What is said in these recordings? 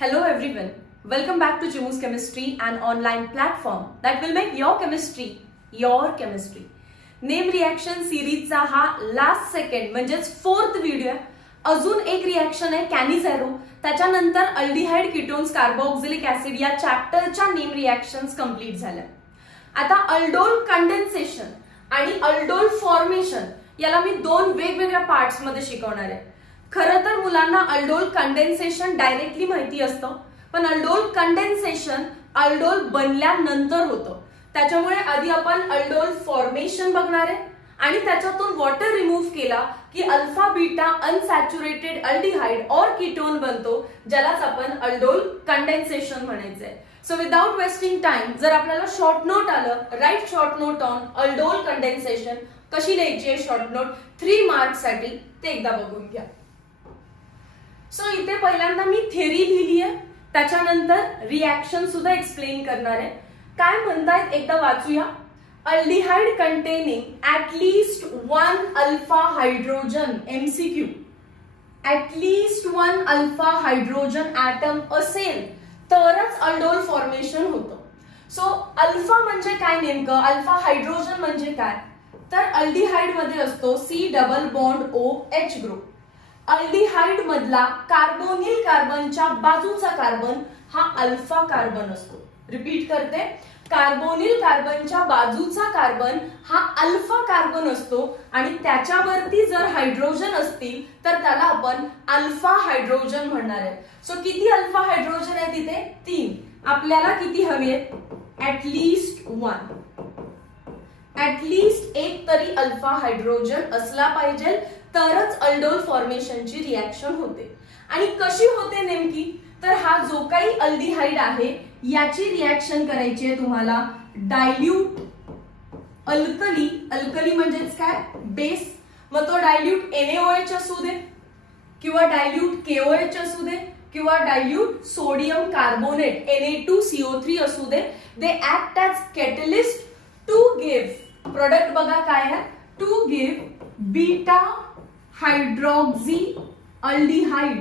Hello everyone, welcome back to Chimu's Chemistry, an online platform that will make your chemistry your chemistry. Name reaction सिरीजचा हा last second म्हणजेच fourth video आहे. अजून एक reaction आहे कॅनिझेरो, त्याच्यानंतर अल्डिहाइड कीटोन्स कार्बोक्सिलिक ऍसिड या चॅप्टरच्या name reactions complete झाल्या. आता अल्डोल कंडेन्सेशन आणि अल्डोल फॉर्मेशन याला मी दोन वेगवेगळ्या पार्ट्स मध्ये शिकवणार आहे. खरं तर मुलांना अल्डोल कंडेन्सेशन डायरेक्टली माहिती असतं, पण अल्डोल कंडेन्सेशन अल्डोल बनल्यानंतर होतं. त्याच्यामुळे आधी आपण अल्डोल फॉर्मेशन बघणार आहे आणि त्याच्यातून वॉटर रिमूव्ह केला की अल्फा बीटा अनसॅच्युरेटेड अल्डिहाइड और कीटोन बनतो, ज्यालाच आपण अल्डोल कंडेन्सेशन म्हणायचंय. सो विदाउट वेस्टिंग टाइम, जर आपल्याला शॉर्ट नोट आलं, write short note on aldol condensation. कशी लिहायची आहे शॉर्ट नोट 3 मार्क्स साठी ते एकदा बघून घ्या. सो इथे पहिल्यांदा मी थेरी लिहिली आहे, त्याच्यानंतर रिएक्शन सुद्धा एक्सप्लेन करणार आहे. काय म्हणतायत एकदा वाचूया. Aldehyde containing at least 1 alpha hydrogen, MCQ, at least 1 alpha hydrogen atom असेल तरच अल्डोल फॉर्मेशन होतं. सो अल्फा म्हणजे काय नेमकं, अल्फा हायड्रोजन म्हणजे काय, तर अल्डिहाइड मध्ये असतो C double bond O H group. Aldehyde मधला कार्बोनिल कार्बनच्या बाजूचा कार्बन हा अल्फा कार्बन असतो. रिपीट करते, कार्बोनिल कार्बनच्या बाजूचा कार्बन हा अल्फा कार्बन असतो आणि त्याच्यावरती जर हायड्रोजन असतील तर त्याला आपण अल्फा हायड्रोजन म्हणणार आहे. सो किती अल्फा हायड्रोजन आहे तिथे 3. आपल्याला किती हवे आहेत, ऍटलीस्ट 1. ऍटलीस्ट एक तरी अल्फा हायड्रोजन असला पाहिजे तरच अल्डोल फॉर्मेशनची रिएक्शन होते. आणि कशी होते नेमकी, तर हा जो काही अल्डिहाइड आहे याची रिएक्शन करायची आहे तुम्हाला डायल्यूट अल्कली. अल्कली म्हणजेच काय, बेस. मग तो डायल्यूट NaOH असू दे किंवा डायल्यूट KOH असू दे किंवा डायल्यूट सोडियम कार्बोनेट Na2CO3 असू दे. They act as catalyst to give product. बघा काय आहे, to give beta hydroxy aldehyde.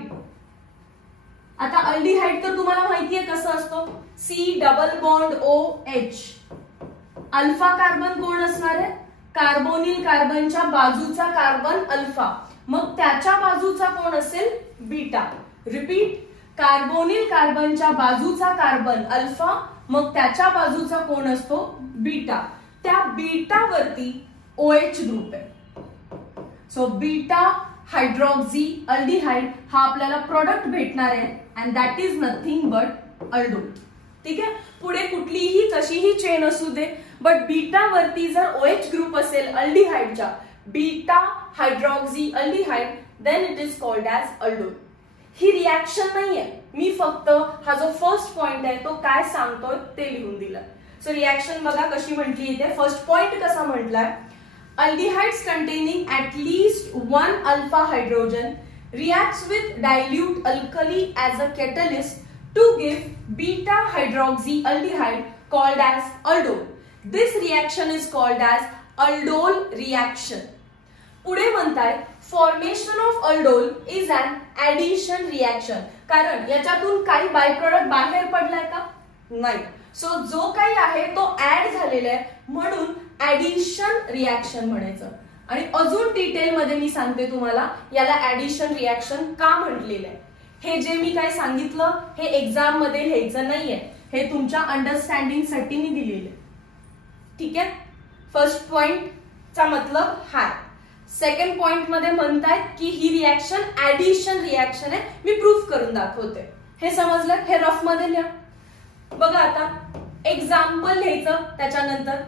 आता अल्डिहाइड तर तुम्हाला माहितीये कसं असतं, C double bond O H. Alpha carbon कोण असणार आहे, कार्बोनिल कार्बनच्या बाजूचा कार्बन अल्फा, मग त्याच्या बाजूचा कोण असेल बीटा. रिपीट, कार्बोनिल कार्बनच्या बाजूचा कार्बन अल्फा, मग त्याच्या बाजूचा कोण असतो बीटा. त्या बीटा वरती OH ग्रुप आहे. सो बीटा हायड्रॉक्सी अल्डिहाइड हा आपल्याला प्रोडक्ट भेटणार आहे and that is nothing but aldol. ठीक आहे, पुढे कुठलीही कशीही चेन असू दे, बट बीटा वरती जर OH ग्रुप असेल अल्डिहाइडच्या, beta hydroxy aldehyde, then it is called as aldol. ही रिएक्शन नाहीये, मी फक्त हा जो फर्स्ट पॉइंट आहे तो काय सांगतोय ते लिहून दिलं. सो रिएक्शन बघा कशी म्हटली इथे. फर्स्ट पॉइंट कसा म्हटलाय, aldehydes containing at least 1 alpha hydrogen reacts with dilute alkali as a catalyst to give beta hydroxy aldehyde called as aldol. This reaction is called as aldol reaction. पुढे म्हणताय formation of aldol is an addition reaction. कारण याच्यातून काही by product बाहेर पडलाय का, नाही. So जो काही आहे तो ऍड झालेला आहे म्हणून ऍडिशन रिएक्शन म्हणायचं. आणि अजून डिटेल मध्ये मी सांगते तुम्हाला याला ऍडिशन रिएक्शन का म्हटलेलं आहे. हे जे मी काय सांगितलं हे एक्झाम मध्ये लिहायचं नाहीये, हे तुमच्या अंडरस्टँडिंग साठी मी दिलेलं आहे. ठीक आहे, फर्स्ट पॉइंट चा मतलब हा. सेकंड पॉइंट मध्ये म्हणतायत की ही रिएक्शन ऍडिशन रिएक्शन आहे, मी प्रूफ करून दाखवते. हे समजलं, हे रफ मध्ये लिहा. बघा आता एक्झाम्पल लिहायचं, त्याच्यानंतर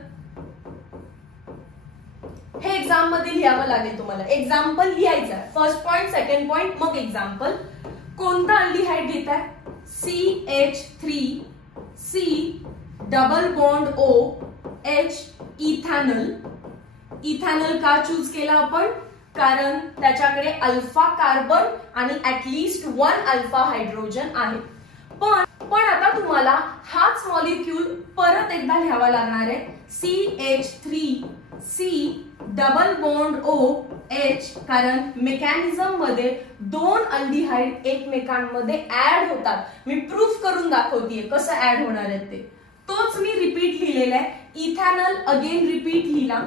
हे एक्झाम मध्ये लिहावं लागेल तुम्हाला. एक्झाम्पल लिहायचं, फर्स्ट पॉइंट, सेकंड पॉइंट, मग एक्झाम्पल. कोणता अल्डिहाइड घेत आहे, CH3C double bond O H इथॅनल. इथॅनल का चूज केला आपण, कारण त्याच्याकडे अल्फा कार्बन आणि ऍटलीस्ट 1 अल्फा हायड्रोजन आहे. पण पण आता तुम्हाला हाच मॉलिक्यूल परत एकदा लिहावा लागणार आहे, CH3C डबल बॉन्ड OH, कारण मेकॅनिझम मध्ये दोन अल्डिहाइड एकमेकांमध्ये ऍड होतात. मी प्रूफ करून दाखवतेय कसं ऍड होणार आहे ते. तोच मी रिपीट लिहिलेला आहे. इथॅनॉल अगेन रिपीट लिहिला.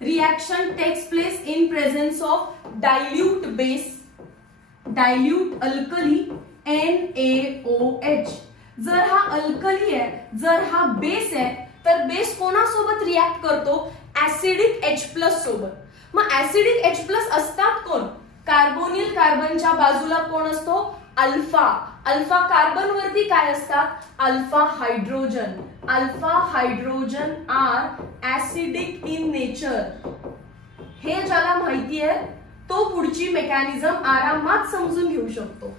Reaction takes place in presence of dilute base, dilute alkali NaOH. जर हा अल्कली आहे, जर हा बेस आहे, तर बेस कोणासोबत रिॲक्ट करतो? ऍसिडिक H+ सोबत. मग ऍसिडिक H+ असतात कोण? कार्बोनिल कार्बनच्या बाजूला कोण असतो? अल्फा. अल्फा कार्बन वरती काय असतात? Alpha hydrogen. Alpha hydrogen are acidic in nature. हे ज्याला माहिती आहे तो पुढची मेकॅनिझम आरामात समजून घेऊ शकतो.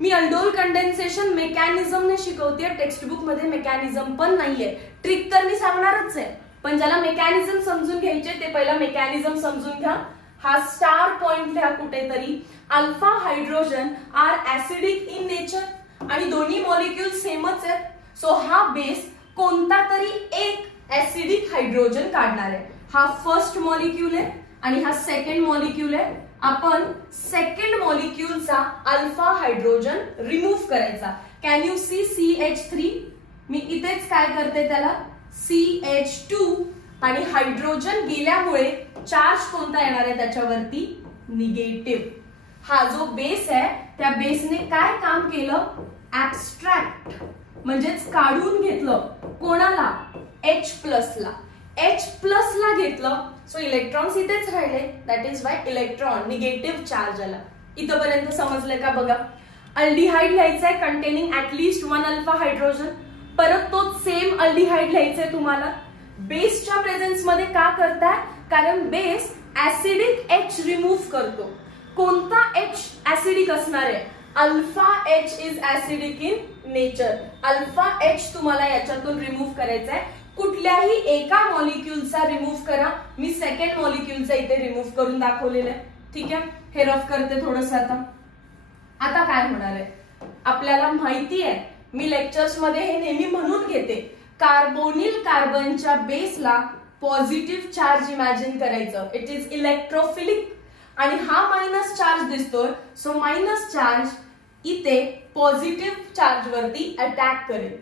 मी अल्डोल कंडेन्सेशन मेकॅनिझमने शिकवते, टेक्स्ट बुक मध्ये मेकॅनिझम पण नाहीये. ट्रिक तर मी सांगणारच आहे, पण ज्याला मेकॅनिझम समजून घ्यायचे ते पहिला मेकॅनिझम समजून घ्या. हा स्टार पॉइंट लिहा कुठेतरी. Alpha hydrogen are acidic in nature आणि दोन्ही मॉलिक्यूल सेमच आहेत. सो हा बेस कोणता तरी एक ऍसिडिक हायड्रोजन काढणार आहे. हा फर्स्ट मॉलिक्यूल आहे आणि हा सेकंड मॉलिक्यूल आहे. आपण सेकंड मॉलिक्यूलचा अल्फा हायड्रोजन रिमूव्ह करायचा. Can you see CH3? मी इथेच काय करते त्याला CH2 आणि हायड्रोजन गेल्यामुळे चार्ज कोणता येणार आहे त्याच्यावरती? निगेटिव्ह. हा जो बेस आहे त्या बेसने काय काम केलं? ऍब्स्ट्रॅक्ट म्हणजेच काढून घेतलं. कोणाला? H+ ला. H+ ला घेतलं. सो इलेक्ट्रॉन्स इथेच राहिले. That is why electron negative charge आला. इथपर्यंत समजलं का? बघा, अल्डिहाइड लिहायचं आहे कंटेनिंग ऍटलीस्ट 1 अल्फा हायड्रोजन. परत तो सेम अल्डिहाइड लिहायचंय तुम्हाला. बेसच्या प्रेझेन्स मध्ये का करताय? कारण बेस ऍसिडिक H रिमूव्ह करतो. कोणता H ऍसिडिक असणार आहे? Alpha H is acidic in nature. Alpha H तुम्हाला याच्यातून रिमूव्ह करायचा आहे. कुठल्याही एका मॉलिक्यूलचा रिमूव्ह करा. मी सेकंड मॉलिक्यूलचा इथे रिमूव्ह करून दाखवलेलं आहे. ठीक आहे, हे रफ करते थोडंसं. आता काय होणार आहे? आपल्याला माहिती आहे, मी लेक्चर्स मध्ये हे नेहमी म्हणून घेते, कार्बोनिल कार्बनच्या बेसला पॉझिटिव्ह चार्ज इमॅजिन करायचं. इट इज इलेक्ट्रोफिलिक आणि हा मायनस चार्ज दिसतोय. सो मायनस चार्ज इथे पॉझिटिव्ह चार्ज वरती अटॅक करेल.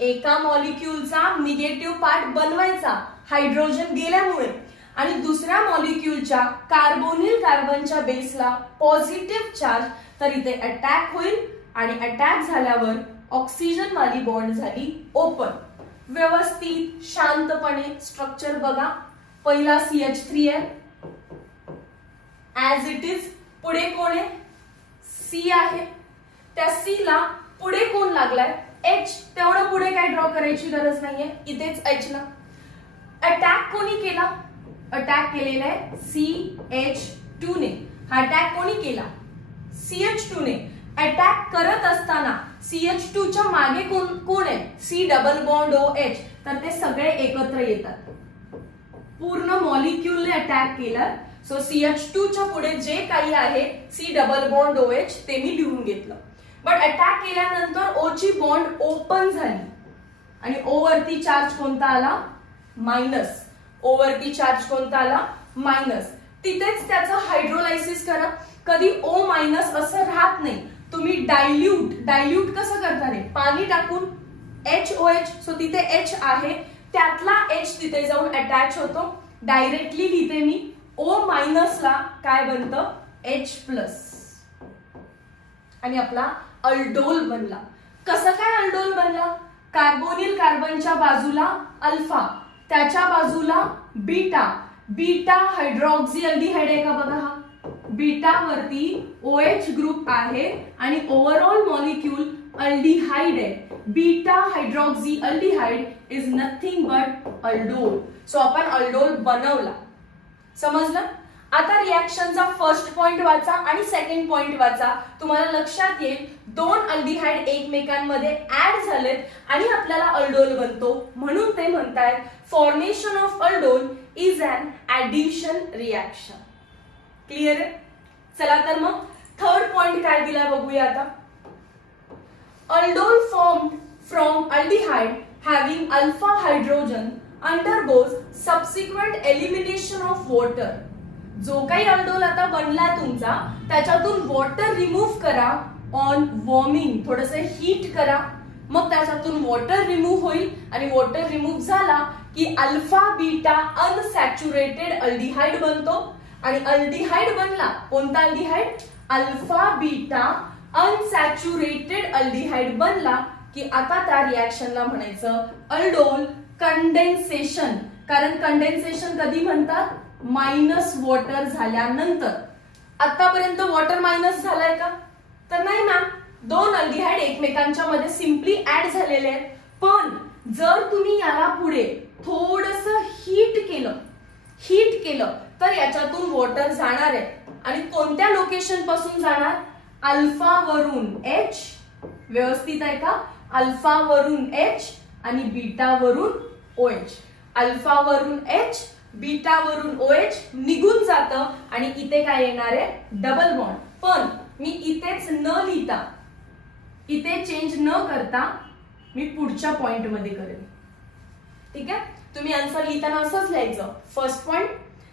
एका मॉलिक्यूलचा निगेटिव्ह पार्ट बनवायचा हायड्रोजन गेल्यामुळे आणि दुसऱ्या मॉलिक्यूलच्या कार्बोनिल कार्बनच्या बेसला पॉझिटिव्ह चार्ज, तर इथे अटॅक होईल आणि अटॅक झाल्यावर ऑक्सिजन वाली बॉन्ड झाली ओपन. व्यवस्थित शांतपणे स्ट्रक्चर बघा. पहिला CH3 आहे ऍज इट इज. पुढे कोण आहे? C आहे. त्या C ला पुढे कोण लागलाय? H. तेवढं पुढे काय ड्रॉ करायची गरज नाहीये, इथेच H ला. अटॅक कोणी केला? अटॅक केलेला आहे CH2 ने. हा अटॅक कोणी केला? CH2 ने. अटॅक करत असताना CH2 च्या मागे कोण आहे? C double bond OH. तर ते सगळे एकत्र येतात. पूर्ण मॉलिक्यूलने अटॅक केला. सो CH2 च्या पुढे जे काही आहे C डबल बॉन्ड OH ते मी लिहून घेतलं. बट अटॅक केल्यानंतर O ची बॉन्ड ओपन झाली आणि O वरती चार्ज कोणता आला? मायनस. O वरती चार्ज कोणता आला? मायनस. तिथेच त्याचं हायड्रोलायसिस करा. कधी O मायनस असं राहत नाही. तुम्ही डायल्यूट कसं करता रे? पाणी टाकून HOH. सो तिथे H आहे, त्यातला H तिथे जाऊन अटॅच होतो. डायरेक्टली लिहिते मी O मायनस ला काय बनतं? H+ आणि आपला अल्डोल बनला. कसं काय अल्डोल बनला? कार्बोनिल कार्बनच्या बाजूला अल्फा, त्याच्या बाजूला बीटा. बीटा हायड्रॉक्सी अल्डिहाइड आहे का? बघा, हा बीटा वरती OH ग्रुप आहे आणि ओव्हरऑल मॉलिक्यूल अल्डिहाइड आहे. Beta hydroxy aldehyde is nothing but aldol. So आपण अल्डोल बनवला. समजलं? आता रिएक्शनचा फर्स्ट पॉइंट वाचा आणि सेकंड पॉइंट वाचा. तुम्हाला लक्षात येईल दोन अल्डिहाइड एकमेकांमध्ये ऍड झालेत आणि आपल्याला अल्डोल बनतो. म्हणून ते म्हणतायत formation of aldol is an addition reaction. Clear आहे? चला तर मग थर्ड पॉइंट काय दिलाय बघूया आता. Aldol form from aldehyde having alpha hydrogen undergoes subsequent elimination of water. जो काही अल्डोल आता बनला तुमचा त्याच्यातून वॉटर रिमूव्ह करा ऑन वॉर्मिंग, थोडस हीट करा, मग त्याच्यातून वॉटर रिमूव्ह होईल आणि वॉटर रिमूव्ह झाला की अल्फा बीटा अनसॅच्युरेटेड अल्डिहाइड बनतो आणि अल्डिहाइड बनला, कोणता aldehyde? Alpha beta unsaturated aldehyde बनला की आता त्या रिॲक्शनला म्हणायचं अल्डोल कंडेन्सेशन. कारण कंडेन्सेशन कधी म्हणतात? मायनस वॉटर झाल्यानंतर. आतापर्यंत वॉटर मायनस झालाय का? तर नाही मॅम, दोन अल्डिहाइड एकमेकांच्या मध्ये सिम्पली ऍड झालेले आहेत. पण जर तुम्ही याला पुढे थोडस हीट केलं तर याच्यातून वॉटर जाणार आहे आणि कोणत्या लोकेशन पासून जाणार? अल्फा वरून एच. व्यवस्थित आहे का? अल्फा वरून एच आणि बीटा वरून OH. अल्फा वरून एच, बीटा वरून OH निघून जातं आणि इथे काय येणार आहे? Double bond. पण मी इथेच न लिहिता, इथे चेंज न करता मी पुढच्या पॉइंट मध्ये करेन. ठीक आहे? तुम्ही आन्सर लिहिताना असंच लिहायचं. First point,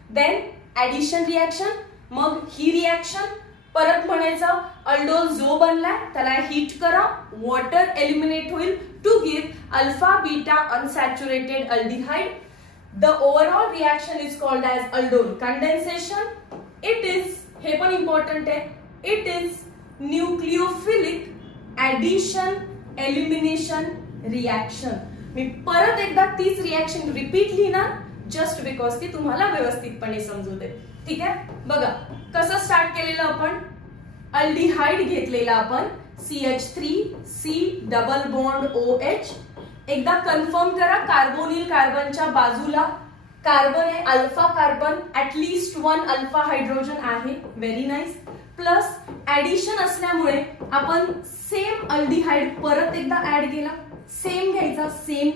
then addition reaction, मग ही रिॲक्शन, परत म्हणायचं अल्डोल जो बनलाय त्याला हीट करा, वॉटर एलिमिनेट होईल to give alpha beta unsaturated aldehyde. The overall reaction is called as aldol condensation. It is, हे पण इम्पॉर्टंट आहे, it is nucleophilic addition elimination reaction. मी परत एकदा तीच रिॲक्शन रिपीट लिहिणार जस्ट बिकॉज ती तुम्हाला व्यवस्थितपणे समजू दे. ठीक आहे? बघा कसं स्टार्ट केलेलं आपण. अल्डिहाइड घेतलेला आपण CH3C डबल बॉन्ड OH. एकदा कन्फर्म करा, कार्बोनिल कार्बनच्या बाजूला कार्बन आहे, alpha carbon, at least one alpha hydrogen आहे. Very nice. प्लस ऍडिशन असल्यामुळे आपण सेम अल्डिहाइड परत एकदा ऍड केला. सेम घ्यायचा, सेम.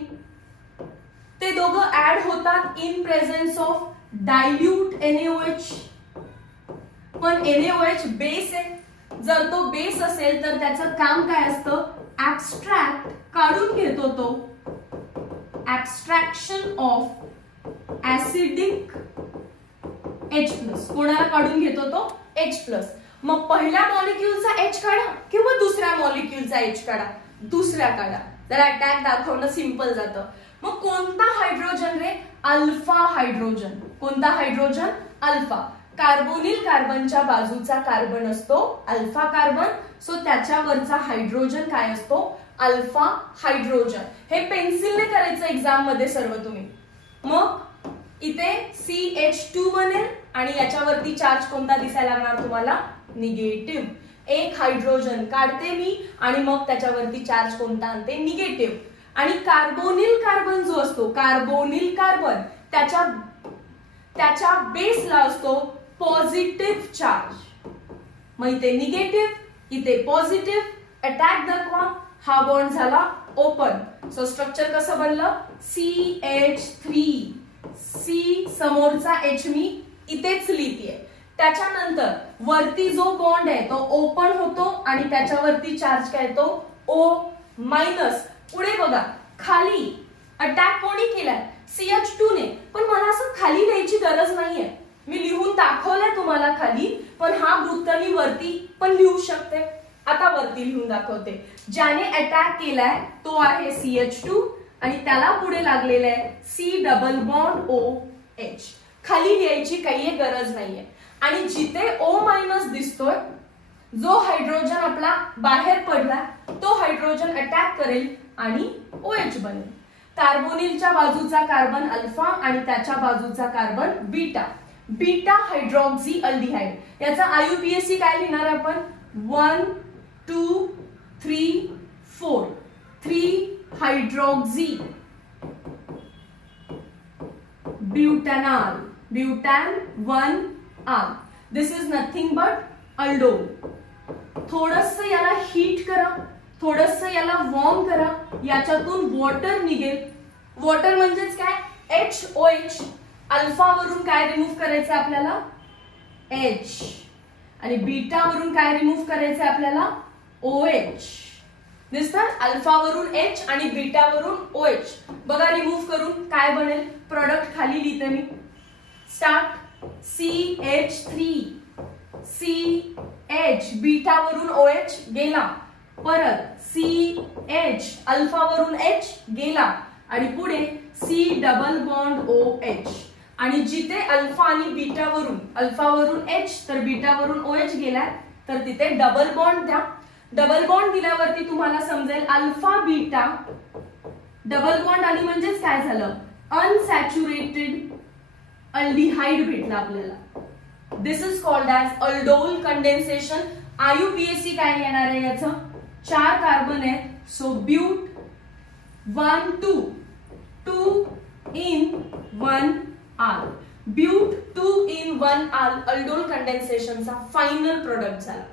ते दोघं ऍड होतात in presence of dilute NaOH. पण NaOH बेस आहे. जर तो बेस असेल तर त्याचं काम काय असतं? ऍब्स्ट्रॅक्ट, काढून घेतो तो. ऍब्स्ट्रॅक्शन ऑफ ऍसिडिक H+. कोणाला काढून घेतो तो? H+. मग पहिल्या मॉलिक्यूलचा H काढा किंवा दुसऱ्या मॉलिक्यूलचा H काढा? दुसऱ्या काढा. जरा अटॅक दाखवणं सिंपल जातं. मग कोणता हायड्रोजन रे? Alpha hydrogen. कोणता हायड्रोजन? अल्फा. कार्बोनिल कार्बनच्या बाजूचा कार्बन असतो अल्फा कार्बन, सो त्याच्यावरचा हायड्रोजन काय असतो? Alpha hydrogen. हे पेन्सिलने करायचं एक्झाम मध्ये सर्व तुम्ही. मग इथे CH2 बनेल आणि याच्यावरती चार्ज कोणता दिसायला लागणार तुम्हाला? निगेटिव्ह. एक हायड्रोजन काढते मी आणि मग त्याच्यावरती चार्ज कोणता आणते? निगेटिव्ह. आणि कार्बोनिल कार्बन जो असतो, कार्बोनिल कार्बन त्याच्या बेसला असतो पॉझिटिव्ह चार्ज. मग इथे निगेटिव्ह, इथे पॉझिटिव्ह. अटॅक दाखवा. हा बॉन्ड झाला ओपन. सो स्ट्रक्चर कसं बनलं? CH3. C समोरचा H मी इथेच लिहितेय. त्याच्यानंतर वरती जो बॉन्ड आहे तो ओपन होतो आणि त्याच्यावरती चार्ज काय येतो? O-. पुढे बघा, खाली अटॅक कोणी केलाय? CH2 ने. पण मला असं खाली लिहायची गरज नाहीये, मी लिहून दाखवलंय तुम्हाला खाली, पण हा ग्रुप मी वरती पण लिहू शकते. आता वरती लिहून दाखवते. ज्याने अटॅक केलाय तो आहे CH2 आणि त्याला पुढे लागलेलं आहे C डबल बॉन्ड OH. खाली लिहायची काही गरज नाहीये. आणि जिथे O- दिसतोय, जो हायड्रोजन आपला बाहेर पडला तो हायड्रोजन अटॅक करेल आणि OH बनेल. कार्बोनिलच्या बाजूचा कार्बन अल्फा आणि त्याच्या बाजूचा carbon beta. Beta hydroxy aldehyde. याचा IUPAC काय लिहिणार आपण? 1 2 3 4. 3 hydroxy butanol. Butan 1R. This is nothing but aldol. थोडस याला हीट करा, थोडस याला वॉर्म करा, याच्यातून वॉटर निघेल. वॉटर म्हणजेच काय? HOH. अल्फा वरून काय रिमूव्ह करायचं आपल्याला? H. आणि बीटा वरून काय रिमूव्ह करायचं आपल्याला? OH. दिसतात अल्फावरून H आणि बीटावरून OH. बघा रिमूव्ह करून काय बनेल, प्रोडक्ट खाली लिहिते मी. स्टार्ट CH3 CH बीटावरून OH गेला, परत CH अल्फावरून H गेला आणि पुढे C डबल बॉन्ड OH. आणि जिथे अल्फा आणि अल्फावरून H तर बीटावरून OH गेला तर तिथे डबल बॉन्ड द्या. डबल बॉन्ड दिल्यावरती तुम्हाला समजेल अल्फा बीटा डबल बॉन्ड आली म्हणजेच काय झालं, अनसॅच्युरेटेड अल्डिहाइड भेटला आपल्याला. This is called as aldol condensation. IUPAC काय येणार आहे याचं, 4 कार्बन आहे, so but 1 2 2 in 1 R. But 2 in 1 R aldol कंडेन्सेशनचा फायनल प्रोडक्ट झाला.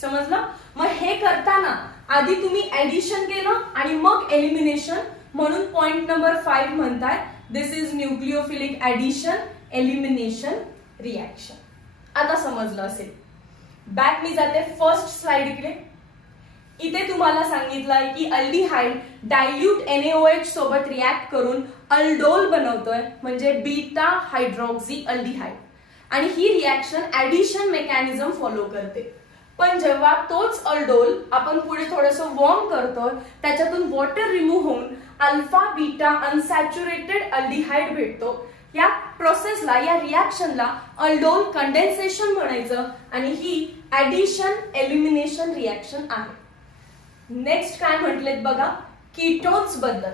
समजलं. मग हे करताना आधी तुम्ही ऍडिशन केलं आणि मग एलिमिनेशन, म्हणून पॉइंट नंबर 5 म्हणताय this is nucleophilic addition elimination reaction. आता समजलं असेल. बॅक मी जाते फर्स्ट स्लाइड इकडे. इथे तुम्हाला सांगितलंय की अल्डिहाइड डायल्यूट NaOH सोबत रिॲक्ट करून अल्डोल बनवतोय, म्हणजे बीटा हायड्रॉक्सी अल्डिहाइड. आणि ही रिॲक्शन ऍडिशन मेकॅनिझम फॉलो करते. पण जेव्हा तोच अल्डोल आपण पुढे थोडंसं वॉर्म करतोय, त्याच्यातून वॉटर रिमूव्ह होऊन अल्फा बीटा अनसॅच्युरेटेड अल्डिहाइड भेटतो. या प्रोसेसला, या रिॲक्शनला अल्डोल कंडेन्सेशन म्हणायचं आणि ही ऍडिशन एलिमिनेशन रिॲक्शन आहे. नेक्स्ट काय म्हटलेत बघा, कीटोन्स बद्दल.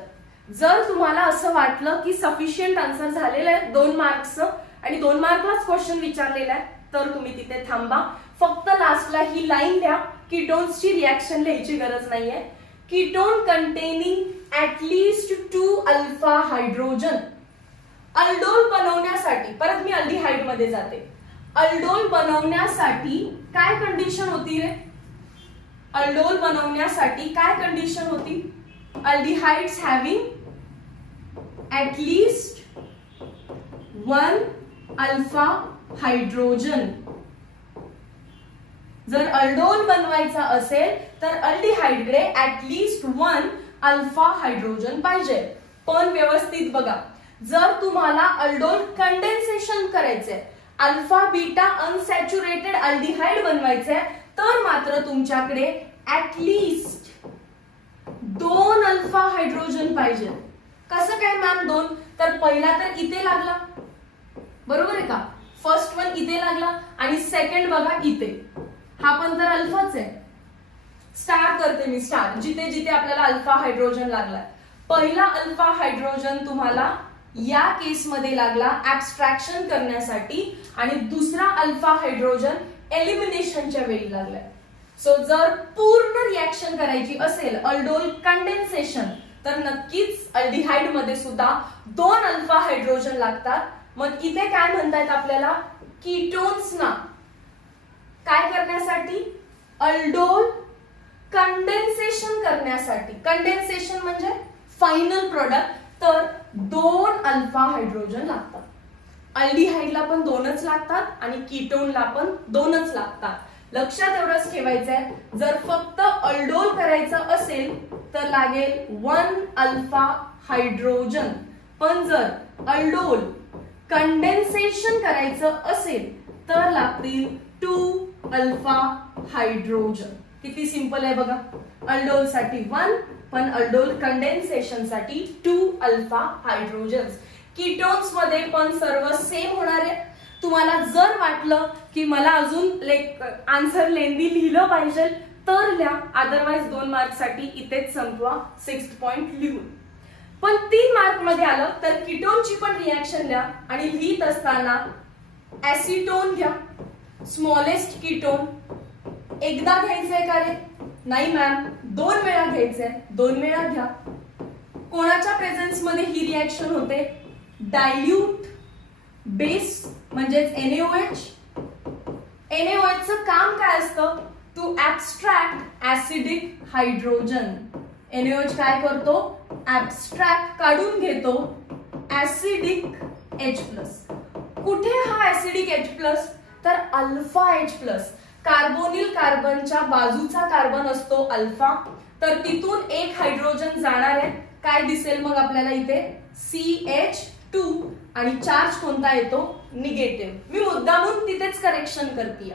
जर तुम्हाला असं वाटलं की सफिशियंट आन्सर झालेलं आहे 2 मार्क्सचं आणि 2 मार्कलाच क्वेश्चन विचारलेला आहे, तर तुम्ही तिथे थांबा. फक्त लास्टला ही लाईन द्या, कीटोन्सची रिॲक्शन लिहायची गरज नाहीये. Ketone containing at least 2 alpha hydrogen. Aldol बनवण्यासाठी, परत मी अल्डिहाइड मध्ये जाते, अल्डोल बनवण्यासाठी काय कंडिशन होती रे, अल्डोल बनवण्यासाठी काय कंडिशन होती, aldehydes having at least 1 alpha hydrogen. जर अल्डोल बनवायचा असेल तर अल्डिहाइडकडे ऍटलीस्ट 1 अल्फा हायड्रोजन पाहिजे. पण व्यवस्थित बघा, जर तुम्हाला अल्डोल कंडेन्सेशन करायचंय, अल्फा बीटा अनसॅच्युरेटेड अल्डिहाइड बनवायचंय, तर मात्र तुमच्याकडे ऍटलीस्ट 2 अल्फा हायड्रोजन पाहिजे. कसं काय मॅम 2? तर पहिला तर इथे लागला, बरोबर आहे का, फर्स्ट वन इथे लागला आणि सेकंड बघा इथे, हा पण तर अल्फाच आहे. स्टार करते मी, स्टार जिथे जिथे आपल्याला अल्फा हायड्रोजन लागलाय. पहिला अल्फा हायड्रोजन तुम्हाला या केसमध्ये लागला ऍब्स्ट्रॅक्शन करण्यासाठी आणि दुसरा अल्फा हायड्रोजन एलिमिनेशनच्या वेळी लागलाय. सो जर पूर्ण रिॲक्शन करायची असेल अल्डोल कंडेन्सेशन, तर नक्कीच अल्डिहाइड मध्ये सुद्धा 2 अल्फा हायड्रोजन लागतात. मग इथे काय म्हणतायत आपल्याला, कीटोन्सना काय करण्यासाठी, अल्डोल कंडेन्सेशन करण्यासाठी. कंडेन्सेशन म्हणजे फायनल प्रोडक्ट, तर 2 अल्फा हायड्रोजन लागतात. अल्डिहाइडला पण 2च लागतात आणि कीटोनला पण 2च लागतात. लक्षात एवढंच ठेवायचंय, जर फक्त अल्डोल करायचं असेल तर लागेल 1 अल्फा हायड्रोजन. पण जर अल्डोल कंडेन्सेशन करायचं असेल तर लागतील 2 अल्फा हायड्रोजन. किती सिंपल आहे बघा. अल्डोल साठी 1, पण अल्डोल कंडेन्सेशन साठी 2 अल्फा हायड्रोजन. कीटोन्स मध्ये पण सर्व सेम होणार आहे. तुम्हाला जर वाटलं की मला अजून आन्सर लेंदी लिहिलं पाहिजे तर लिहा, अदरवाइज 2 मार्क साठी इथेच संपवा 6th पॉइंट लिहून. पण 3 मार्क मध्ये आलं तर कीटोनची पण रिॲक्शन द्या आणि लिहित असताना ऍसिटोन घ्या. स्मॉलेस्ट कीटोन एकदा घ्यायचंय का रे? नाही मॅम, 2 वेळा घ्यायचंय, 2 वेळा घ्या. कोणाच्या प्रेझेन्स मध्ये ही रिॲक्शन होते? डायल्यूट बेस म्हणजेच NaOH. NaOH चं काम काय असतं? To abstract acidic hydrogen. NaOH काय करतो? ऍब्स्ट्रॅक्ट काढून घेतो ऍसिडिक H+. कुठे हा ऍसिडिक H+? तर अल्फा H+. कार्बोनिल कार्बनच्या बाजूचा कार्बन असतो अल्फा, तर तिथून एक हायड्रोजन जाणार आहे, काय दिसेल मग आपल्याला इथे CH2 आणि चार्ज कोणता येतो निगेटिव्ह. मी मुद्दामून तिथेच करेक्शन करते.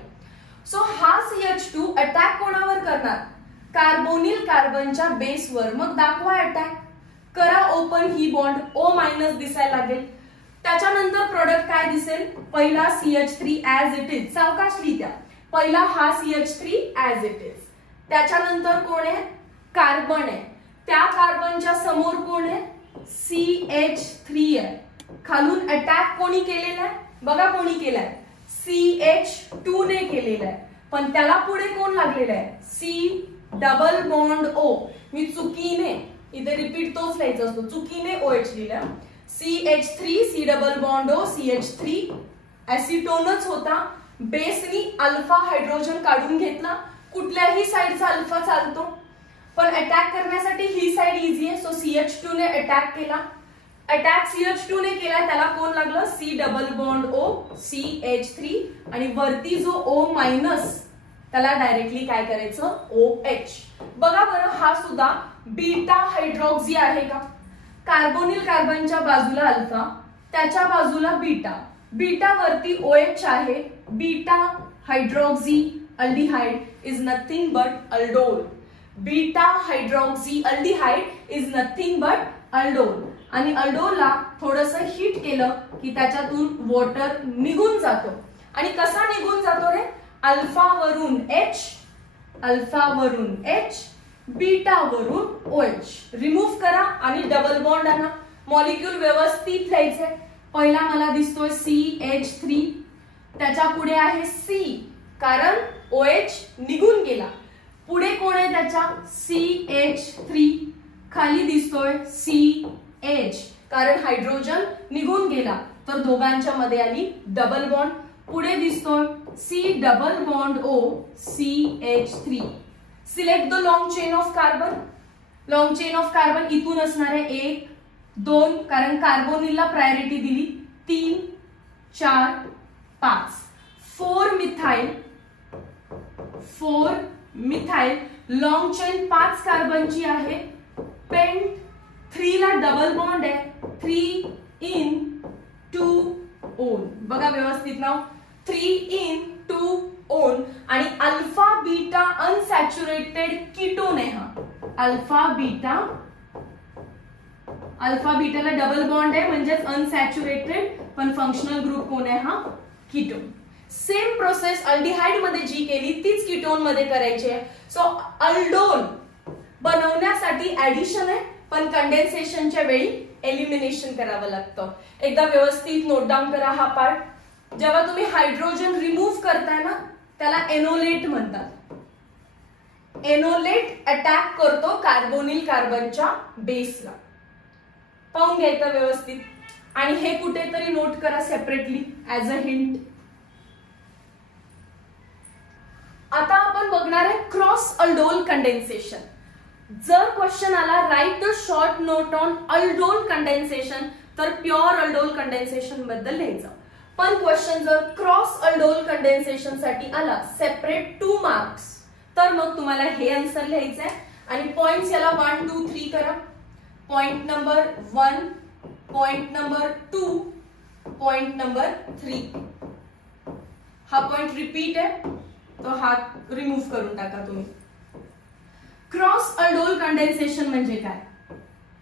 सो हा CH2 अटॅक कोणावर करणार, कार्बोनिल कार्बनच्या बेसवर. मग दाखवा अटॅक करा, ओपन ही बॉन्ड, O- दिसायला लागेल. त्याच्यानंतर प्रोडक्ट काय दिसेल, पहिला CH3 ऍज इट इज, सावकाश लिहित्या, पहिला हा CH3 ऍज इट इज. त्याच्यानंतर कोण आहे, कार्बन आहे, त्या कार्बनच्या समोर कोण आहे CH3 आहे. खालून अटॅक कोणी केलेला आहे, बघा कोणी केलाय, CH2 ने केलेला आहे, पण त्याला पुढे कोण लागलेला आहे, C+O. मी चुकीने इथे रिपीट तोच लिहायचा असतो, चुकीने OH लिहिला. CH3 C+O CH3 ऍसिटोनच होता, बेसनी अल्फा हायड्रोजन काढून घेतला. कुठल्याही साइडचा अल्फा चालतो, पण अटॅक करण्यासाठी ही साइड इझी आहे. सो CH2 ने अटॅक केला, अटॅक CH2 ने केला, त्याला कोण लागलं C+O CH3 आणि वरती जो O- त्याला डायरेक्टली काय करायचं OH. बघा बरं, हा सुद्धा बीटा हायड्रॉक्सी आहे का, कार्बोनिल कार्बनच्या बाजूला अल्फा, त्याच्या बाजूला बीटा, बीटा वरती OH आहे. Beta hydroxy aldehyde is nothing but aldol. Beta hydroxy aldehyde is nothing but aldol. आणि अल्डोलला थोडस हिट केलं की त्याच्यातून वॉटर निघून जातो. आणि कसा निघून जातो रे, अल्फा वरून H, अल्फा वरून H, बीटा वरून OH. रिमूव्ह करा आणि डबल बॉन्ड आणा. मॉलिक्यूल व्यवस्थित लिहायचे. पहिला मला दिसतोय CH3, त्याच्या पुढे आहे C, कारण OH निघून गेला. पुढे कोण आहे त्याच्या CH3, खाली दिसतोय CH, कारण हायड्रोजन निघून गेला, तर दोघांच्या मध्ये आली डबल बॉन्ड. पुढे दिसतोय C+O CH3. Select the long chain of carbon. Long chain of carbon इथून असणार आहे 1, 2, कारण कार्बोनिलला प्रायोरिटी दिली, 3, 4, 5, 4 मिथाइल. लॉन्ग चेन 5 कार्बनची आहे. पेंट 3 ला डबल बॉन्ड आहे, 3 in 2 on. बघा व्यवस्थित नाव, 3 in 2 on. आणि अल्फा बीटा अनसॅच्युरेटेड कीटोन आहे हा. अल्फा बीटाला डबल बॉन्ड आहे, म्हणजेच अनसॅच्युरेटेड, पण फंक्शनल ग्रुप कोण आहे हा, कीटोन. सेम प्रोसेस अल्डिहाइड मध्ये जी केली तीच कीटोन मध्ये करायची आहे. सो अल्डोल बनवण्यासाठी ऍडिशन आहे, पण कंडेन्सेशनच्या वेळी एलिमिनेशन करावं लागतं. एकदा व्यवस्थित नोट डाऊन करा हा पार्ट. जेव्हा तुम्ही हायड्रोजन रिमूव्ह करताय ना, त्याला एनोलेट म्हणतात. एनोलेट अटॅक करतो कार्बोनिल कार्बनच्या बेसला. पाहून घ्यायचं व्यवस्थित, आणि हे कुठेतरी नोट करा सेपरेटली ऍज अ हिंट. आता आपण बघणार आहे क्रॉस अल्डोल कंडेन्सेशन. जर क्वेश्चन आला write the short note on aldol condensation, तर प्युअर अल्डोल कंडेन्सेशन बद्दल लिहायचं. पण क्वेश्चन जर क्रॉस अल्डोल कंडेन्सेशन साठी आला सेपरेट 2 मार्क्स, तर मग तुम्हाला हे आन्सर लिहायचं आहे. आणि पॉइंट्स याला 1, 2, 3 करा. Point number 1, point number 2, point number 3. हा पॉइंट रिपीट आहे, तो हा रिमूव्ह करून टाका तुम्ही. क्रॉस अल्डोल कंडेन्सेशन म्हणजे काय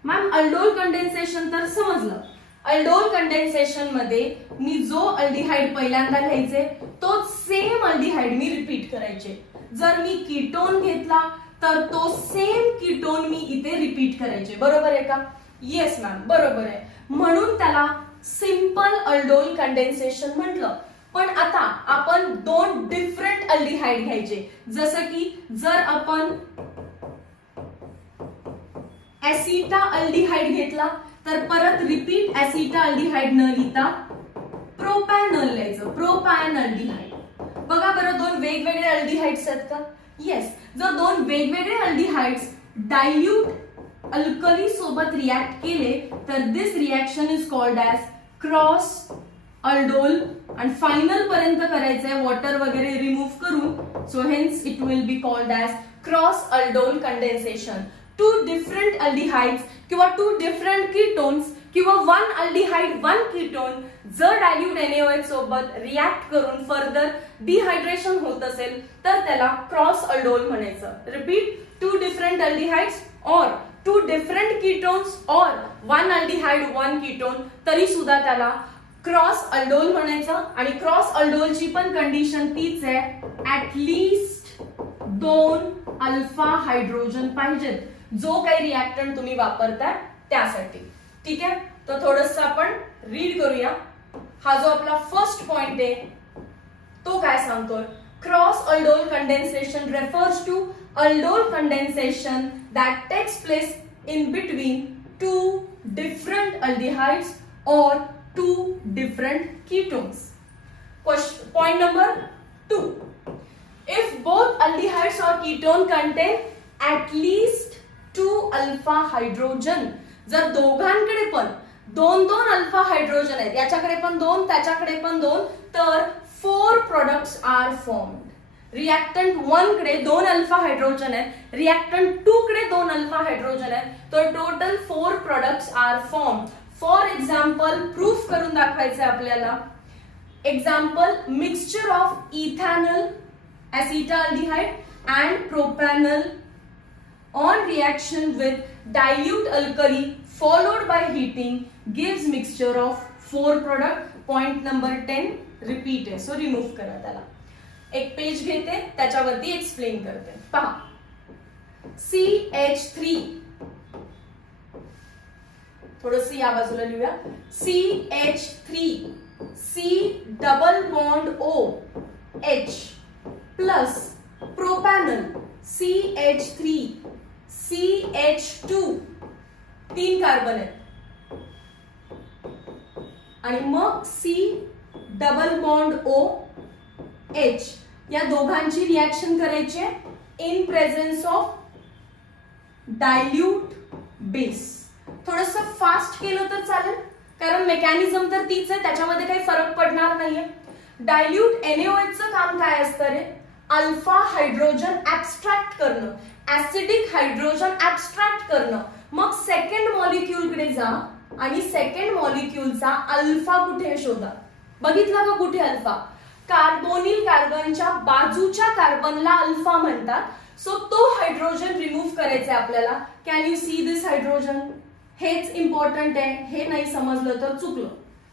मॅम? अल्डोल कंडेन्सेशन तर समजलं. अल्डोल कंडेन्सेशन मध्ये मी जो अल्डिहाइड पहिल्यांदा लिहायचे तो सेम अल्डिहाइड मी रिपीट करायचे. जर मी कीटोन घेतला तर तो सेम कीटोन मी इथे रिपीट करायचे. बरोबर आहे का? येस मॅम, बरोबर आहे. म्हणून त्याला सिंपल अल्डोल कंडेन्सेशन म्हटलं. पण आता आपण 2 डिफरंट अल्डिहाइड घ्यायचे. जसं की जर आपण ऍसिटा अल्डिहाइड घेतला तर परत रिपीट ऍसिटा अल्डिहाइड न लिहिता प्रोपॅनॉल लिहायचं. Propane aldehyde. बघा बरं, 2 वेगवेगळे अल्डिहाइड्स आहेत का? येस. जर 2 वेगवेगळे अल्डिहाइड्स डायल्यूट अल्कली सोबत रिएक्ट केले तर this reaction is called as cross aldol आणि फायनल पर्यंत करायचंय वॉटर वगैरे रिमूव्ह करून. So hence it will be called as cross aldol condensation. Two different aldehydes किंवा टू डिफरंट कीटोन्स किंवा वन अल्डिहाइड वन कीटोन जर डायल्यूट NaOH सोबत react करून फर्दर डिहायड्रेशन होत असेल तर त्याला क्रॉस अल्डोल म्हणायचं. रिपीट, टू डिफरंट अल्डिहाइड्स और टू डिफरंट कीटोन्स और वन अल्डिहाइड वन कीटोन तरी सुद्धा त्याला क्रॉस अल्डोल म्हणायचं. आणि क्रॉस अल्डोलची पण कंडिशन तीच आहे, ऍटलीस्ट 2 अल्फा हायड्रोजन पाहिजेत जो काही रिॲक्टंट तुम्ही वापरताय त्यासाठी. ठीक आहे, तर थोडंसं आपण रीड करूया. हा जो आपला फर्स्ट पॉइंट आहे तो काय सांगतोय, cross aldol condensation refers to aldol condensation that takes place in between two different aldehydes or two different ketones. Point number 2. If both aldehydes or ketone contain at least 2 alpha hydrogen, जर दोघांकडे पण 2 alpha hydrogen आहेत, याच्याकडे पण 2 त्याच्याकडे पण 2, तर 4 products R formed. Reactant 1 कडे 2 अल्फा हायड्रोजन आहेत, रिॲक्टंट 2 कडे 2 अल्फा हायड्रोजन आहेत, तर total 4 products are form. For example proof करून दाखवायचे आपल्याला. Example, mixture of ethanal acetaldehyde and propanol on reaction with dilute alkali followed by heating gives mixture of 4 product. Point number 10 repeat आहे, so remove करा त्याला. एक page घेते त्याच्यावरती explain करते. पहा, CH3, थोडस या बाजूला लिहूया. CH3 C double bond OH plus propanal CH3 CH2, 3 carbon आहेत, आणि मग C डबल बॉन्ड OH या दोघांची रिॲक्शन करायची in presence of dilute base. थोडस फास्ट केलं तर चालेल कारण मेकॅनिझम तर तीच आहे, त्याच्यामध्ये काही फरक पडणार नाहीये. डायल्यूट NaOH चं काम काय असतं रे, अल्फा हायड्रोजन ऍब्स्ट्रॅक्ट करणं, ऍसिडिक हायड्रोजन ऍब्स्ट्रॅक्ट करणं. मग सेकंड मॉलिक्यूल कडे जा आणि सेकंड मॉलिक्यूलचा अल्फा कुठे शोधा. बघितला का कुठे अल्फा, कार्बोनिल कार्बनच्या बाजूच्या कार्बनला अल्फा म्हणतात. सो तो हायड्रोजन रिमूव्ह करायचा आहे आपल्याला. Can you see this hydrogen, हेच इम्पॉर्टंट आहे, हे नाही समजलं तर चुकलं.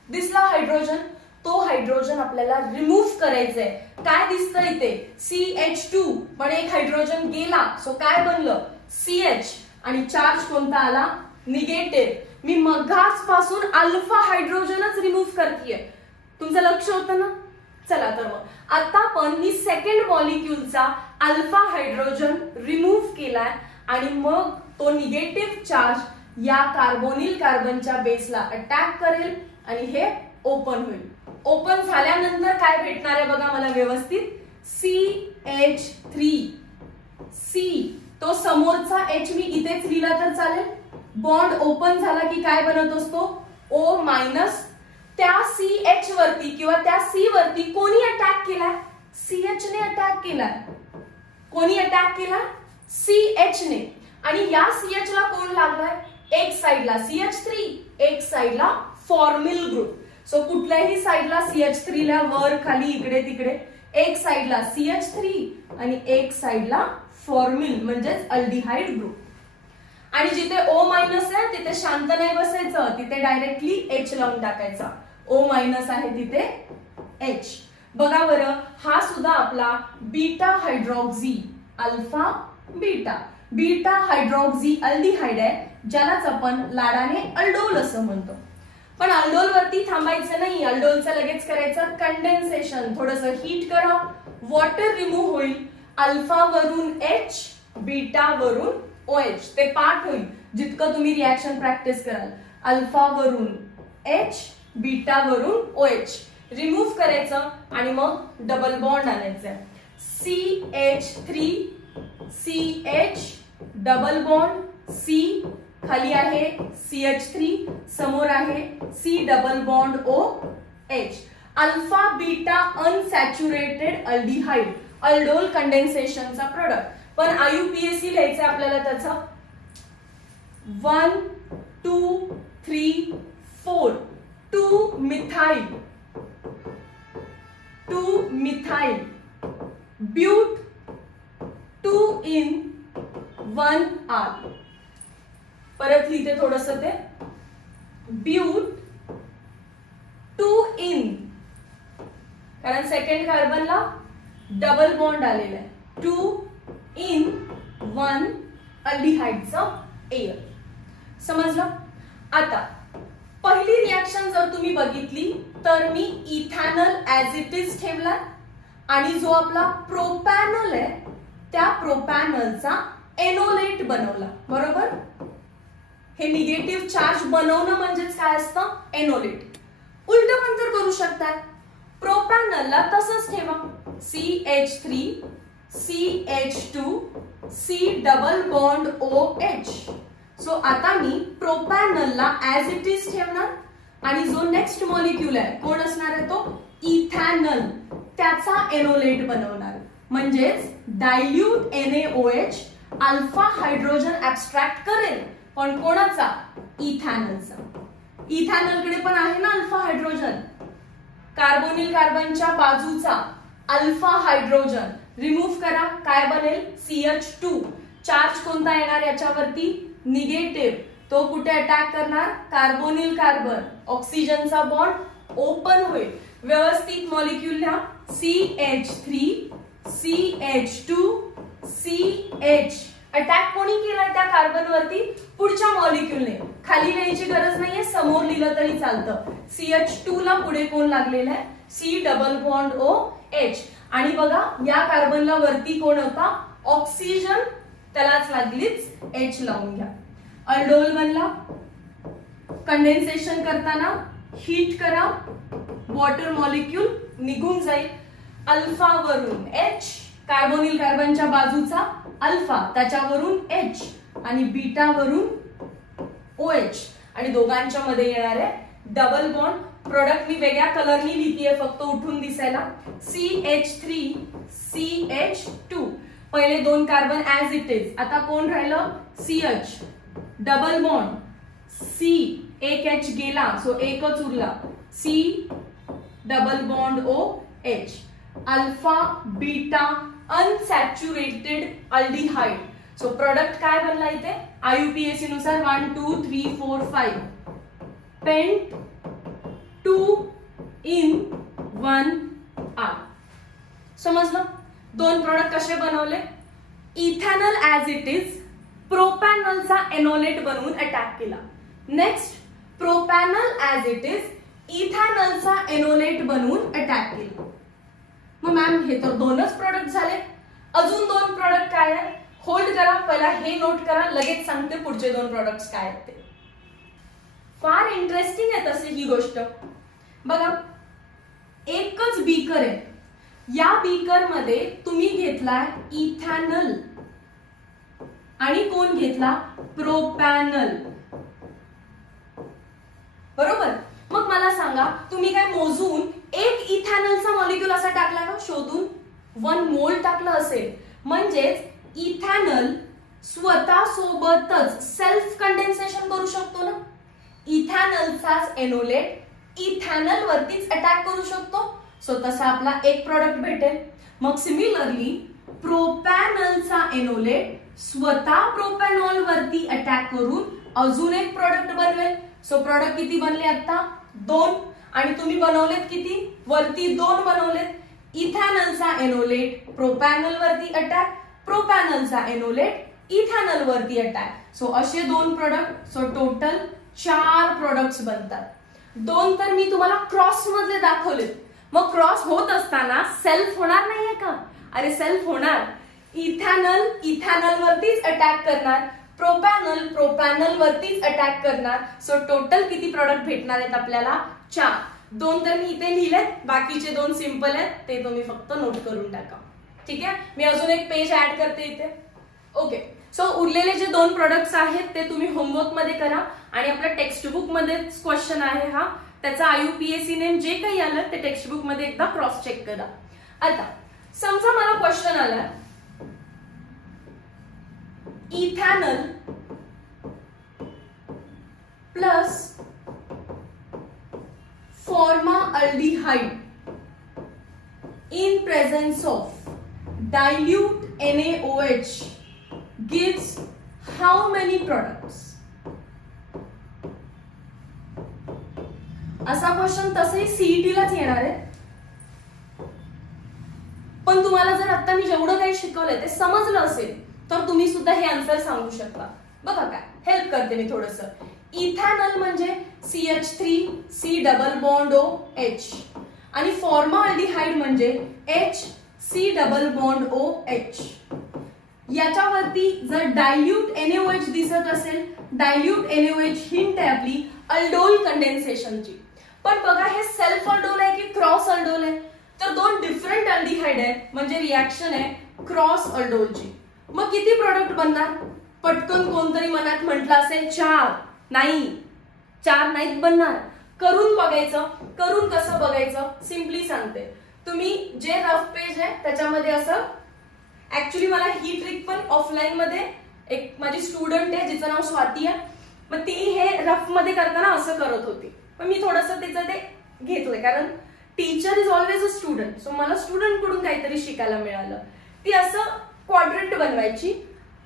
दिसला हायड्रोजन, तो हायड्रोजन आपल्याला रिमूव्ह करायचंय. काय दिसतं इथे, CH2, पण एक हायड्रोजन गेला, सो काय बनलं CH, आणि चार्ज कोणता आला, निगेटिव्ह. मी मगाच पासून अल्फा हायड्रोजनच रिमूव्ह करतेय, तुमचं लक्ष होतं ना. चला तर मग आता पण मी सेकंड मॉलिक्यूलचा अल्फा हायड्रोजन रिमूव्ह केलाय आणि मग तो निगेटिव्ह चार्ज या कार्बोनिल कार्बनच्या बेसला अटॅक करेल आणि हे ओपन होईल. ओपन झाल्यानंतर काय भेटणार आहे बघा मला व्यवस्थित, CH3 C, तो समोरचा H मी इथेच लिहिला तर चालेल. बॉन्ड ओपन झाला की काय बनत असतो, O मायनस. त्या CH वरती किंवा त्या C वरती कोणी अटॅक केलाय, CH ने अटॅक केलाय. कोणी अटॅक केला, CH ने. आणि या CH ला कोण लागलाय, एक साइडला CH3, एक साइडला फॉर्मिल ग्रुप. सो कुठल्याही साइडला CH3 ला वर खाली इकडे तिकडे, एक साइडला CH3 आणि एक साइडला फॉर्मिल म्हणजेच अल्डिहाइड ग्रुप. आणि जिथे O मायनस आहे तिथे शांत नाही बसायचं, तिथे डायरेक्टली H लावून टाकायचा. O मायनस आहे तिथे H. बघा बरं, हा सुद्धा आपला beta hydroxy alpha beta, beta hydroxy aldehyde आहे, ज्यालाच आपण लाडाने अल्डोल असं म्हणतो. पण अल्डोल वरती थांबायचं नाही, अल्डोलचं लगेच करायचं कंडेन्सेशन. थोडंसं हीट करा, वॉटर रिमूव्ह होईल, अल्फा वरून H, बीटा वरून OH. ते पाठ होईल जितकं तुम्ही रिॲक्शन प्रॅक्टिस कराल. अल्फा वरून H, बीटा वरून OH रिमूव्ह करायचं आणि मग डबल बॉन्ड आणायचं. CH3 CH double bond C, खाली आहे CH3, समोर आहे C double bond OH. Alpha beta unsaturated aldehyde, aldol कंडेन्सेशनचा प्रोडक्ट. पण IUPAC लिहायचं आपल्याला त्याचं 1 2 3 4 2 मिथाइल ब्यूट 2 in 1 R. परत लिहिते थोडस ते, ब्यूट 2 in, कारण सेकंड कार्बनला डबल बॉन्ड आलेला आहे, 2 in 1 अल्डिहाइडचं एअर. समजलं? आता पहिली रिएक्शन जर तुम्ही बघितली तर मी इथॅनल ऍज इट इज ठेवला आणि जो आपला प्रोपॅनल आहे त्या प्रोपॅनलचा एनोलेट बनवला. बरोबर? हे निगेटिव्ह चार्ज बनवणं म्हणजेच काय असतं? एनोलेट. उलट पण तर करू शकतात. प्रोपॅनलला तसंच ठेवा, CH3 CH2 C double bond OH. So आता मी प्रोपॅनलला ऍज इट इज ठेवणार आणि जो नेक्स्ट मॉलिक्यूल आहे कोण असणार आहे? तो इथॅनल, त्याचा एनोलेट बनवणार. म्हणजेच डायल्यूट NaOH अल्फा हायड्रोजन ऍब्स्ट्रॅक्ट करेल, पण कोणाचा? इथॅनलचा. इथॅनलकडे पण आहे ना अल्फा हायड्रोजन. कार्बोनिल कार्बनच्या बाजूचा अल्फा हायड्रोजन रिमूव्ह करा, काय बनेल? CH2. चार्ज कोणता येणार याच्यावरती? निगेटिव्ह. तो कुठे अटॅक करणार? Carbonyl carbon. ऑक्सिजनचा बॉन्ड ओपन होईल. व्यवस्थित मॉलिक्यूल लिहा, CH3 CH2 CH. अटॅक कोणी केलाय त्या कार्बन वरती? पुढच्या मॉलिक्यूलने. खाली लिहायची गरज नाहीये, समोर लिहिलं तरी चालतं. CH2 ला पुढे कोण लागलेलं आहे? C double bond OH. आणि बघा या कार्बनला वरती कोण होता? ऑक्सिजन, त्यालाच लागलीच H लावून घ्या. अल्डोल बनला. कंडेन्सेशन करताना हीट करा, वॉटर मॉलिक्यूल निघून जाईल. अल्फा वरून H, कार्बोनिल कार्बनच्या बाजूचा अल्फा, त्याच्यावरून H आणि बीटा वरून OH आणि दोघांच्या मध्ये येणार आहे डबल बॉन्ड. प्रोडक्ट मी वेगळ्या कलरनी लिहितीये फक्त उठून दिसायला. CH3 CH2. पहिले दोन कार्बन ऍज इट इज. आता कोण राहिलं? CH डबल बॉन्ड C, एक H गेला सो एकच उरला, C double bond OH. Alpha beta unsaturated aldehyde. So product काय बनला इथे? IUPAC नुसार 1 2 3 4 5 पेंट 2 in 1 R. समजलं? दोन प्रोडक्ट कसे बनवले? इथॅनल ऍज इट इज प्रोपॅनलचा एनोलेट बनवून अटॅक केला. Next propanal as it is इथॅनलचा एनोलेट बनवून अटॅक केला. मग मॅम हे तर दोनच प्रोडक्ट झाले, अजून दोन प्रोडक्ट काय आहेत? होल्ड करा, पहिला हे नोट करा, लगेच सांगते पुढचे दोन प्रोडक्ट्स काय आहेत ते. फार इंटरेस्टिंग आहे तसे ही गोष्ट. बघा एकच बीकर आहे, या बीकर मध्ये तुम्ही घेतलाय इथॅनल आणि कोण घेतला? प्रोपॅनल. बरोबर? मग मला सांगा तुम्ही काय मोजून एक इथॅनलचा मॉलिक्यूल असा टाकला का? शोधून 1 मोल टाकलं असेल. म्हणजेच इथॅनल स्वतः सोबतच सेल्फ कंडेन्सेशन करू शकतो ना. इथॅनलचाच एनोलेट इथॅनल वरतीच अटॅक करू शकतो. सो तसा आपला एक प्रोडक्ट भेटेल. मग सिमिलरली प्रोपॅनलचा एनोलेट स्वतः प्रोपॅनॉल वरती अटॅक करून अजून एक प्रोडक्ट बनवेल. सो प्रोडक्ट किती बनले आता? 2. आणि तुम्ही बनवलेत किती? वरती 2 बनवलेत. इथॅनलचा एनोलेट प्रोपॅनल वरती अटॅक, प्रोपॅनलचा एनोलेट इथॅनल वरती अटॅक. सो असे 2 प्रोडक्ट. सो टोटल 4 प्रोडक्ट्स बनतात. 2 तर मी तुम्हाला क्रॉस मधले दाखवले. मग क्रॉस होत असताना सेल्फ होणार नाहीये का? अरे सेल्फ होणार. इथॅनल इथॅनल वरतीच अटॅक करणार, प्रोपॅनल प्रोपॅनल वरतीच अटॅक करणार. सो टोटल किती प्रोडक्ट भेटणार आहेत आपल्याला? 4. 2 तर मी इथे लिहिलेत, बाकीचे 2 सिंपल आहेत, ते तुम्ही फक्त नोट करून टाका. ठीक आहे? मी अजून एक पेज ऍड करते इथे. ओके. सो उरलेले जे 2 प्रोडक्ट्स आहेत ते तुम्ही होमवर्क मध्ये करा आणि आपल्या टेक्स्ट बुक मध्येच क्वेश्चन आहे हा, त्याचा IUPAC नेम जे काही आलं ते टेक्स्टबुक मध्ये एकदा क्रॉस चेक करा. आता समजा मला क्वेश्चन आला इथॅनल plus formaldehyde in presence of dilute NaOH gives how many products? असा क्वेश्चन तसंही सीईटी लाच येणार आहे, पण तुम्हाला जर आता मी जेवढं काही शिकवलंय ते समजलं असेल तर तुम्ही सुद्धा हे आन्सर सांगू शकता. बघा काय हेल्प करते मी थोडस. इथॅनल म्हणजे CH3C डबल बॉन्ड OH आणि फॉर्माल्डिहाइड म्हणजे HC डबल बॉन्ड OH. याच्यावरती जर डायल्यूट NaOH दिसत असेल, डायल्यूट NaOH हिंट आहे आपली अल्डोल कंडेन्सेशनची. पण बघा हे सेल्फ अल्डोल आहे की क्रॉस अल्डोल आहे? तर दोन डिफरंट अल्डिहाइड आहे म्हणजे रिॲक्शन आहे क्रॉस अल्डोलची. मग किती प्रोडक्ट बनणार? पटकन कोणतरी मनात म्हटलं असेल 4. नाही, 4 नाहीत बनणार. करून बघायचं. करून कसं बघायचं सिम्पली सांगते. तुम्ही जे रफ पेज आहे त्याच्यामध्ये असं, ऍक्च्युली मला ही ट्रिक पण ऑफलाईन मध्ये एक माझी स्टुडंट आहे जिचं नाव स्वाती आहे, मग ती हे रफ मध्ये करताना असं करत होती. पण मी थोडंसं तिचं ते घेतलंय कारण teacher is always a student, so मला स्टुडंट कडून काहीतरी शिकायला मिळालं. ती असं क्वाड्रंट बनवायची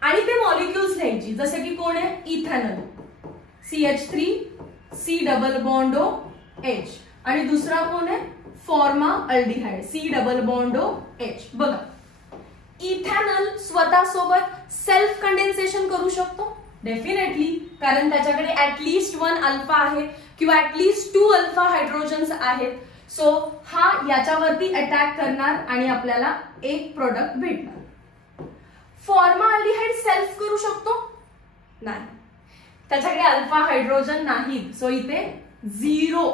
आणि ते मॉलिक्युल्स लिहायची. जसे की कोण आहे? इथॅनल CH3C डबल बॉन्ड OH आणि दुसरा कोण आहे? Formaldehyde C double bond OH. बघा इथॅनल स्वतःसोबत सेल्फ कंडेन्सेशन करू शकतो डेफिनेटली, कारण त्याच्याकडे ऍटलीस्ट 1 अल्फा आहे किंवा ऍटलीस्ट 2 अल्फा हायड्रोजन्स आहेत. सो हा याच्यावरती अटॅक करणार आणि आपल्याला एक प्रोडक्ट भेटणार. फॉर्माल्डिहाइड सेल्फ करू शकतो? नाही, त्याच्याकडे अल्फा हायड्रोजन नाही, सो इथे 0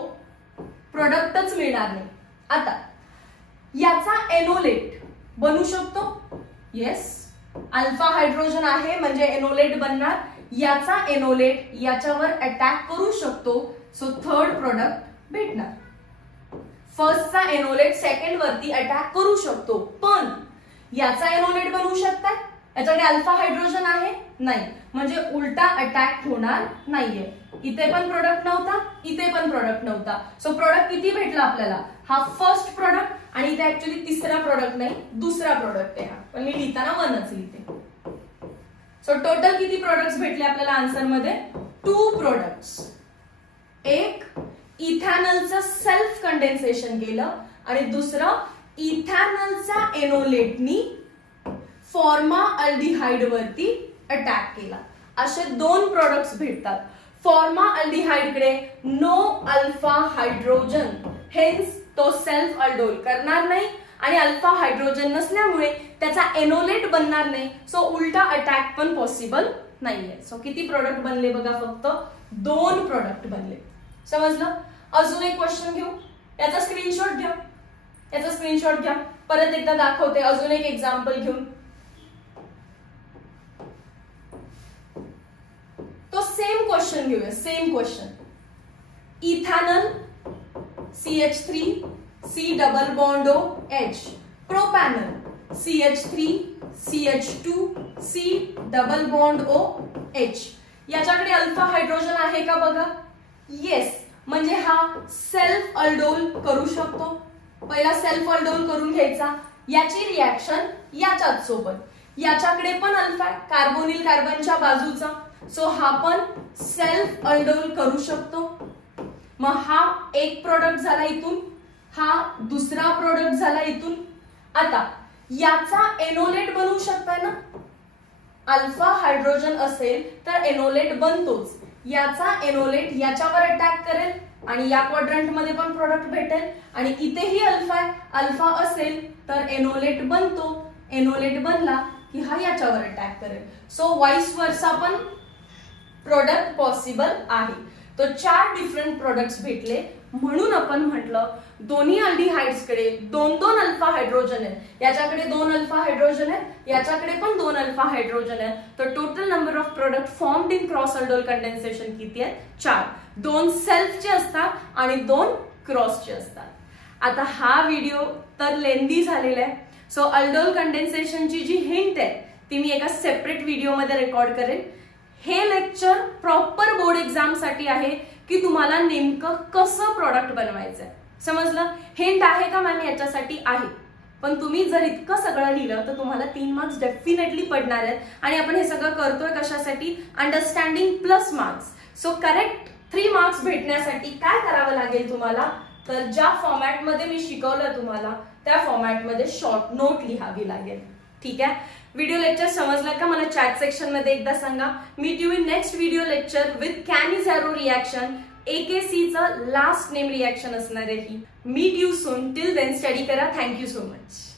प्रोडक्टच मिळणार नाही. आता याचा एनोलेट बनू शकतो? येस, अल्फा हायड्रोजन आहे म्हणजे एनोलेट बनणार. याचा एनोलेट याच्यावर अटॅक करू शकतो, सो 3rd प्रोडक्ट भेटणार. फर्स्टचा एनोलेट सेकंड वरती अटॅक करू शकतो, पण याचा एनोलेट बनवू शकतात? याच्याकडे अल्फा हायड्रोजन आहे? नाही, म्हणजे उलटा अटॅक होणार नाहीये. इथे पण प्रोडक्ट नव्हता, इथे पण प्रोडक्ट नव्हता. सो प्रोडक्ट किती भेटला आपल्याला? हा फर्स्ट प्रोडक्ट आणि इथे ऍक्च्युली तिसरा प्रोडक्ट नाही, दुसरा प्रोडक्ट आहे हा, पण मी लिहिताना 1च लिहिते. सो टोटल किती प्रोडक्ट्स भेटले आपल्याला आन्सर मध्ये? 2 प्रोडक्ट्स. एक इथॅनलचं सेल्फ कंडेन्सेशन केलं आणि दुसरं इथॅनलचा एनोलेटनी फॉर्माल्डिहाइड वरती अटॅक केला. असे 2 प्रोडक्ट्स भेटतात. फॉर्माल्डिहाइड कडे नो अल्फा हायड्रोजन, हेन्स तो सेल्फ अल्डोल करणार नाही आणि अल्फा हायड्रोजन नसल्यामुळे त्याचा एनोलेट बनणार नाही, सो उलटा अटॅक पण पॉसिबल नाहीये. सो किती प्रोडक्ट बनले बघा? फक्त 2 प्रोडक्ट बनले. समजलं? अजून एक क्वेश्चन घेऊ. याचा स्क्रीनशॉट घ्या, याचा स्क्रीनशॉट घ्या. परत एकदा दाखवते अजून एक एक्झाम्पल घेऊन. तो सेम क्वेश्चन घेऊया, same question. Ethanal CH3C double bond OH, propanal CH3CH2C double bond OH. याच्याकडे अल्फा हायड्रोजन आहे का बघा? येस, म्हणजे हा सेल्फ अल्डोल करू शकतो. पहिला सेल्फ अल्डोल करून घ्यायचा. याची रिॲक्शन याच्याच सोबत. याच्याकडे पण अल्फा कार्बोनिल कार्बनच्या बाजूचा, सो हा पण सेल्फ अल्डोल करू शकतो. मग हा एक प्रोडक्ट झाला इथून, हा दुसरा प्रोडक्ट झाला इथून. आता याचा एनोलेट बनवू शकता ना? अल्फा हायड्रोजन असेल तर एनोलेट बनतोच. याचा एनोलेट याच्यावर अटॅक करेल आणि या क्वाड्रंट मध्ये पण प्रोडक्ट भेटेल आणि इथेही अल्फा असेल तर एनोलेट बनतो. एनोलेट बनला की हा याच्यावर अटॅक करेल. सो वाईस वर्सा पण प्रोडक्ट पॉसिबल आहे. तो 4 डिफरंट प्रोडक्ट्स भेटले, म्हणून आपण म्हटलं दोन्ही अल्डिहाइड्स कडे 2-2 अल्फा हायड्रोजन आहेत. याच्याकडे 2 अल्फा हायड्रोजन आहेत, याच्याकडे पण 2 अल्फा हायड्रोजन आहेत. तर total number of product formed in cross aldol condensation किती आहेत? 4. 2 सेल्फचे असतात आणि 2 क्रॉसचे असतात. आता हा व्हिडिओ तर लेंदी झालेला आहे, सो अल्डोल कंडेन्सेशनची जी हिंट आहे ती मी एका सेपरेट व्हिडिओमध्ये रेकॉर्ड करेन. हे लेक्चर प्रॉपर बोर्ड एक्झाम साठी आहे की तुम्हाला नेमकं कसं प्रॉडक्ट बनवायचंय. समजलं? हिंट आहे का मॅम याच्यासाठी? आहे. पण तुम्ही जर इतकं सगळं लिहिलं तर तुम्हाला 3 मार्क्स डेफिनेटली पडणार आहेत. आणि आपण हे सगळं करतोय कशासाठी? Understanding plus marks. So correct 3 marks भेटण्यासाठी काय करावं लागेल तुम्हाला? तर ज्या फॉर्मॅटमध्ये मी शिकवलं तुम्हाला त्या फॉर्मॅटमध्ये शॉर्ट नोट लिहावी लागेल. ठीक आहे? व्हिडिओ लेक्चर समजला का? मला चॅट सेक्शन मध्ये एकदा सांगा. Meet you in next video lecture with Cannizzaro reaction. AKCचं लास्ट नेम रिॲक्शन असणार आहे ही. Meet you soon. Till then study करा. Thank you so much.